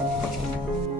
フフフ。